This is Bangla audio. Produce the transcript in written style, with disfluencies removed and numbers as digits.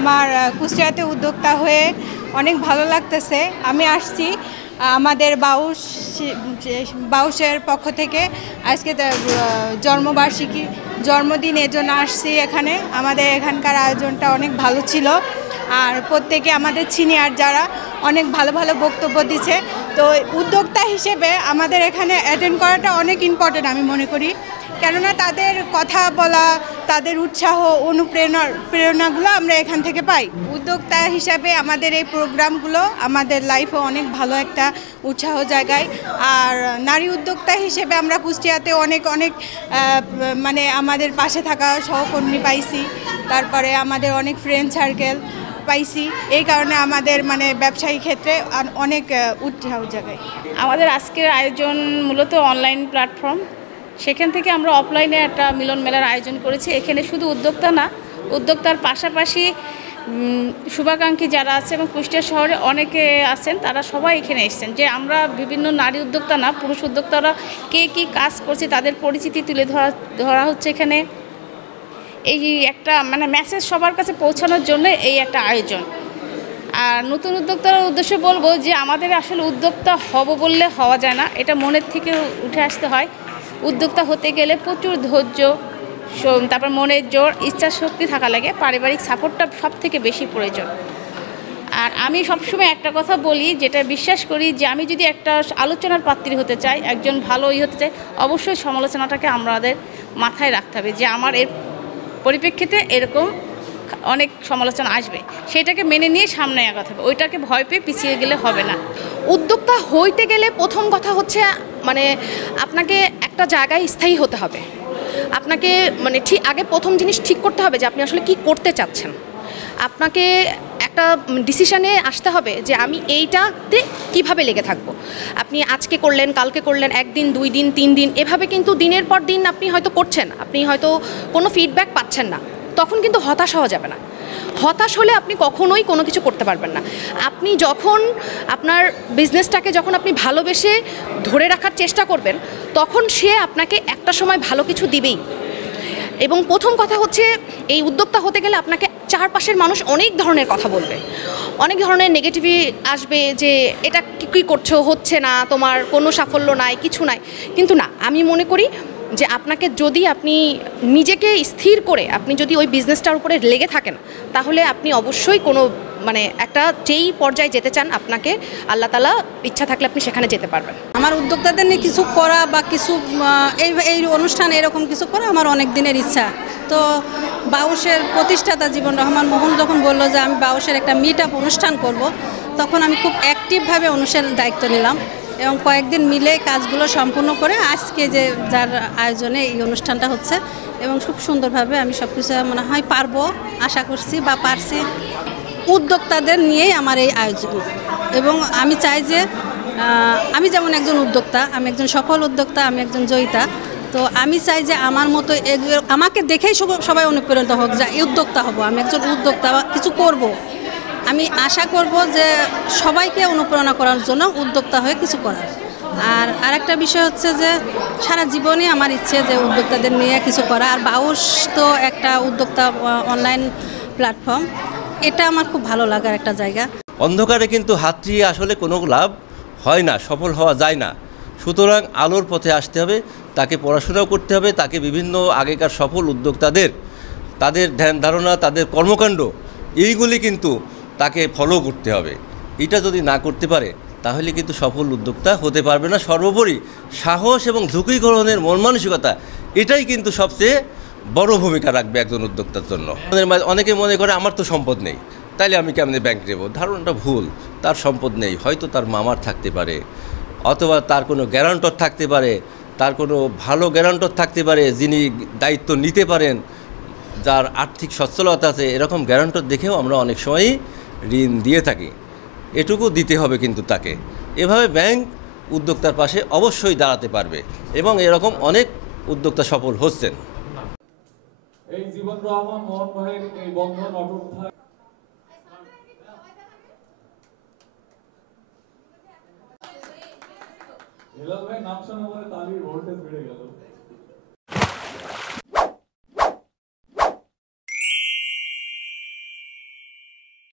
আমার কুষ্টিয়াতে উদ্যোক্তা হয়ে অনেক ভালো লাগতেছে। আমি আসছি আমাদের বাউশের পক্ষ থেকে আজকে জন্মবার্ষিকী জন্মদিন এর জন্য আসছি এখানে। আমাদের এখানকার আয়োজনটা অনেক ভালো ছিল, আর প্রত্যেকে আমাদের সিনিয়র যারা অনেক ভালো ভালো বক্তব্য দিচ্ছে। তো উদ্যোক্তা হিসেবে আমাদের এখানে অ্যাটেন্ড করাটা অনেক ইম্পর্টেন্ট আমি মনে করি, কেননা তাদের কথা বলা, তাদের উৎসাহ প্রেরণাগুলো আমরা এখান থেকে পাই। উদ্যোক্তা হিসাবে আমাদের এই প্রোগ্রামগুলো আমাদের লাইফে অনেক ভালো একটা উৎসাহ জাগায়। আর নারী উদ্যোক্তা হিসেবে আমরা কুষ্টিয়াতে অনেক মানে আমাদের পাশে থাকা সহকর্মী পাইছি, তারপরে আমাদের অনেক ফ্রেন্ড সার্কেল পাইছি। এই কারণে আমাদের মানে ব্যবসায়ী ক্ষেত্রে অনেক উৎসাহ জাগায়। আমাদের আজকের আয়োজন মূলত অনলাইন প্ল্যাটফর্ম, সেখান থেকে আমরা অফলাইনে একটা মিলন মেলার আয়োজন করেছি। এখানে শুধু উদ্যোক্তা না, উদ্যোক্তার পাশাপাশি শুভাকাঙ্ক্ষী যারা আছে এবং কুষ্টিয়া শহরে অনেকে আছেন, তারা সবাই এখানে এসেছেন। যে আমরা বিভিন্ন নারী উদ্যোক্তা না, পুরুষ উদ্যোক্তারা কে কী কাজ করছে তাদের পরিচিতি তুলে ধরা হচ্ছে এখানে। এই একটা মানে মেসেজ সবার কাছে পৌঁছানোর জন্য এই একটা আয়োজন। আর নতুন উদ্যোক্তার উদ্দেশ্যে বলবো যে আমাদের আসলে উদ্যোক্তা হব বললে হওয়া যায় না, এটা মনের থেকে উঠে আসতে হয়। উদ্যোক্তা হতে গেলে প্রচুর ধৈর্য, তারপর মনের জোর, ইচ্ছা শক্তি থাকা লাগে, পারিবারিক সাপোর্টটা সব থেকে বেশি প্রয়োজন। আর আমি সবসময় একটা কথা বলি, যেটা বিশ্বাস করি, যে আমি যদি একটা আলোচনার পাত্রী হতে চাই, একজন ভালো হতে চাই, অবশ্যই সমালোচনাটাকে আমাদের মাথায় রাখতে হবে যে আমার এর পরিপ্রেক্ষিতে এরকম অনেক সমালোচনা আসবে, সেটাকে মেনে নিয়ে সামনে আগাতে হবে। ওইটাকে ভয় পেয়ে পিছিয়ে গেলে হবে না। উদ্যোক্তা হইতে গেলে প্রথম কথা হচ্ছে মানে আপনাকে একটা জায়গায় স্থায়ী হতে হবে। আপনাকে মানে ঠিক আগে প্রথম জিনিস ঠিক করতে হবে যে আপনি আসলে কি করতে চাচ্ছেন। আপনাকে একটা ডিসিশনে আসতে হবে যে আমি এইটাতে কিভাবে লেগে থাকবো। আপনি আজকে করলেন, কালকে করলেন, একদিন, 2 দিন, 3 দিন, এভাবে কিন্তু দিনের পর দিন আপনি হয়তো করছেন, আপনি হয়তো কোনো ফিডব্যাক পাচ্ছেন না, তখন কিন্তু হতাশ হওয়া যাবে না। হতাশ হলে আপনি কখনোই কোনো কিছু করতে পারবেন না। আপনি যখন আপনার বিজনেসটাকে যখন আপনি ভালোবেসে ধরে রাখার চেষ্টা করবেন, তখন সে আপনাকে একটা সময় ভালো কিছু দিবেই। এবং প্রথম কথা হচ্ছে, এই উদ্যোক্তা হতে গেলে আপনাকে চারপাশের মানুষ অনেক ধরনের কথা বলবে, অনেক ধরনের নেগেটিভি আসবে, যে এটা কী করছো, হচ্ছে না, তোমার কোনো সাফল্য নাই, কিছু নাই। কিন্তু না, আমি মনে করি যে আপনাকে যদি আপনি নিজেকে স্থির করে আপনি যদি ওই বিজনেসটার উপরে লেগে থাকেন, তাহলে আপনি অবশ্যই কোনো মানে একটা যেই পর্যায়ে যেতে চান, আপনাকে আল্লাহ তাআলা ইচ্ছা থাকলে আপনি সেখানে যেতে পারবেন। আমার উদ্যোক্তাদের নিয়ে কিছু করা বা কিছু এই অনুষ্ঠান এরকম কিছু করা আমার অনেক দিনের ইচ্ছা। তো বাউশের প্রতিষ্ঠাতা জীবন রহমান মোহন যখন বলল যে আমি বাউশের একটা মিট আপ অনুষ্ঠান করব, তখন আমি খুব অ্যাক্টিভভাবে অনুষ্ঠানের দায়িত্ব নিলাম এবং কয়েকদিন মিলে কাজগুলো সম্পূর্ণ করে আজকে যে যার আয়োজনে এই অনুষ্ঠানটা হচ্ছে, এবং খুব সুন্দরভাবে আমি সব কিছু মনে হয় পারবো, আশা করছি বা পারছি। উদ্যোক্তাদের নিয়েই আমার এই আয়োজন, এবং আমি চাই যে আমি যেমন একজন উদ্যোক্তা, আমি একজন সফল উদ্যোক্তা, আমি একজন জয়িতা। তো আমি চাই যে আমার মতো আমাকে দেখেই সবাই অনুপ্রাণিত হোক, যে উদ্যোক্তা হব, আমি একজন উদ্যোক্তা বা কিছু করব। আমি আশা করব যে সবাইকে অনুপ্রেরণা করার জন্য উদ্যোক্তা হয়ে কিছু করার। আর আরেকটা বিষয় হচ্ছে যে সারা জীবনই আমার ইচ্ছে যে উদ্যোক্তাদের নিয়ে কিছু করা। আর বাউশ তো একটা উদ্যোক্তা অনলাইন প্ল্যাটফর্ম, এটা আমার খুব ভালো লাগার একটা জায়গা। অন্ধকারে কিন্তু হাত দিয়ে আসলে কোনো লাভ হয় না, সফল হওয়া যায় না। সুতরাং আলোর পথে আসতে হবে, তাকে পড়াশোনাও করতে হবে, তাকে বিভিন্ন আগেকার সফল উদ্যোক্তাদের তাদের ধ্যান ধারণা, তাদের কর্মকাণ্ড, এইগুলি কিন্তু তাকে ফলো করতে হবে। এটা যদি না করতে পারে তাহলে কিন্তু সফল উদ্যোক্তা হতে পারবে না। সর্বোপরি সাহস এবং ঝুঁকি গ্রহণের মন মানসিকতা, এটাই কিন্তু সবচেয়ে বড় ভূমিকা রাখবে একজন উদ্যোক্তার জন্য। অনেকে মনে করে আমার তো সম্পদ নেই, তাইলে আমি কেমনে ব্যাংক নেব। ধারণাটা ভুল। তার সম্পদ নেই, হয়তো তার মামার থাকতে পারে, অথবা তার কোনো গ্যারান্টর থাকতে পারে, তার কোনো ভালো গ্যারান্টর থাকতে পারে যিনি দায়িত্ব নিতে পারেন, যার আর্থিক সচ্ছলতা আছে। এরকম গ্যারান্টর দেখেও আমরা অনেক সময়ই ঋণ দিয়ে থাকি। এটুকু দিতে হবে কিন্তু তাকে। এভাবে ব্যাংক উদ্যোক্তার পাশে অবশ্যই দাঁড়াতে পারবে, এবং এরকম অনেক উদ্যোক্তা সফল হচ্ছেন। এই জীবন রহমান মোহন ভাইয়ের এই বন্ধন অটুট থাকে। হিলাল ভাই নাম শোনা পরে তালির ভোল্টেজ বেড়ে গেল।